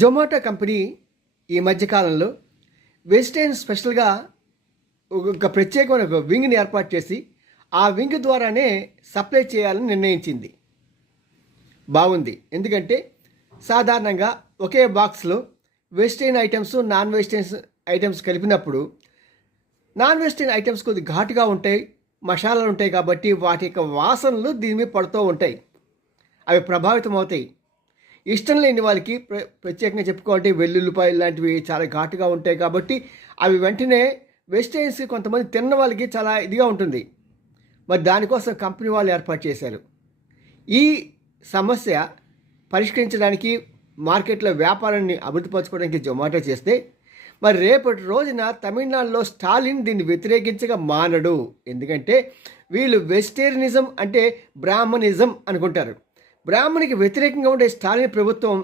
Zomato company ఈ మధ్యకాలంలో vegetarian స్పెషల్గా ఒక ప్రత్యేకమైన ఒక వింగ్ని ఏర్పాటు చేసి ఆ వింగ్ ద్వారానే సప్లై చేయాలని నిర్ణయించింది. బాగుంది. ఎందుకంటే సాధారణంగా ఒకే బాక్స్లో vegetarian items, non vegetarian items కలిపినప్పుడు నాన్ వెజిటేరియన్ ఐటమ్స్ కొద్దిగా ఘాటుగా ఉంటాయి, మసాలాలు ఉంటాయి. కాబట్టి వాటి యొక్క వాసనలు దీని మీద పడుతూ ఉంటాయి, అవి ప్రభావితం అవుతాయి. ఇష్టం లేని వాళ్ళకి ప్రత్యేకంగా చెప్పుకోవాలంటే వెల్లుల్లిపాయలు లాంటివి చాలా ఘాటుగా ఉంటాయి. కాబట్టి అవి వెంటనే వెజిటేరియన్స్కి కొంతమంది తిన్న వాళ్ళకి చాలా ఇదిగా ఉంటుంది. మరి దానికోసం కంపెనీ వాళ్ళు ఏర్పాటు చేశారు. ఈ సమస్య పరిష్కరించడానికి, మార్కెట్లో వ్యాపారాన్ని అభివృద్ధిపరచుకోవడానికి జొమాటో చేస్తే, మరి రేపటి రోజున తమిళనాడులో స్టాలిన్ దీన్ని వ్యతిరేకించగా మానడు. ఎందుకంటే వీళ్ళు వెజిటేరియనిజం అంటే బ్రాహ్మణిజం అనుకుంటారు. బ్రాహ్మణికి వ్యతిరేకంగా ఉండే స్టాలిన్ ప్రభుత్వం